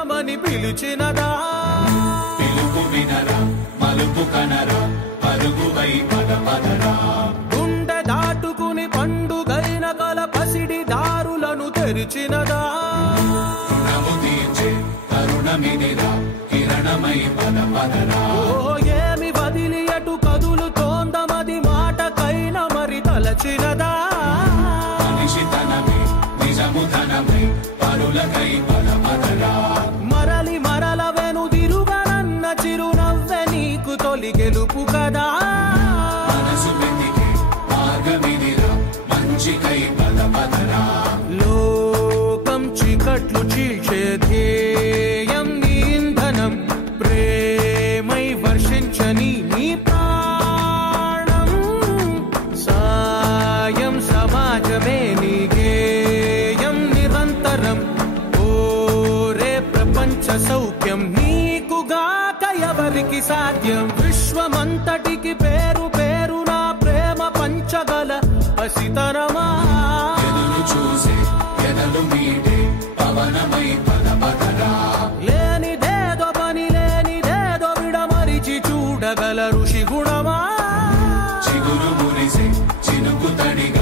జీవించమని పిలిచినదా పిలుపు వినరా మలుపు కనరా పరుగువై పద పదరా గుండె దాటుకుని పండుగైన కల పసిడి దారులను తెరిచినదా రుణము తీర్చే తరుణమిదిరా కిరణమై పద పదరా ఏమి వదిలి ఎటు కదులుతోందమది మాటకైన మరి తలచినదా మనిషి తనమే నిజము ధనమై పరులకై పద పదరా మరలి మరల వెనుదిరుగనన్న చిరునవ్వె నీకు తొలి గెలుపు కదా మనసు వెతికే మార్గమిదిరా మంచికై పద పదరా లోకం చీకట్లు చీల్చే ధ్యేయం నీ ఇంధనం ప్రేమై వర్షించని నీ ప్రాణం సాయం సమాజమే నీ గేయం నిరంతరం ఓరే ప్రపంచ సౌఖ్యం నీకుగాక ఎవరికి సాధ్యం విశ్వమంతటికి పేరు పేరు నా ప్రేమ పంచగల పసితరమా ఎదురు చూసే ఎదలు మీడే పవనమై పద పదరా లేనిదేదో పని లేనిదేదో విడమరిచి చూడగల ఋషి గుణమా చిగురు మురిసే చినుకు తడిగా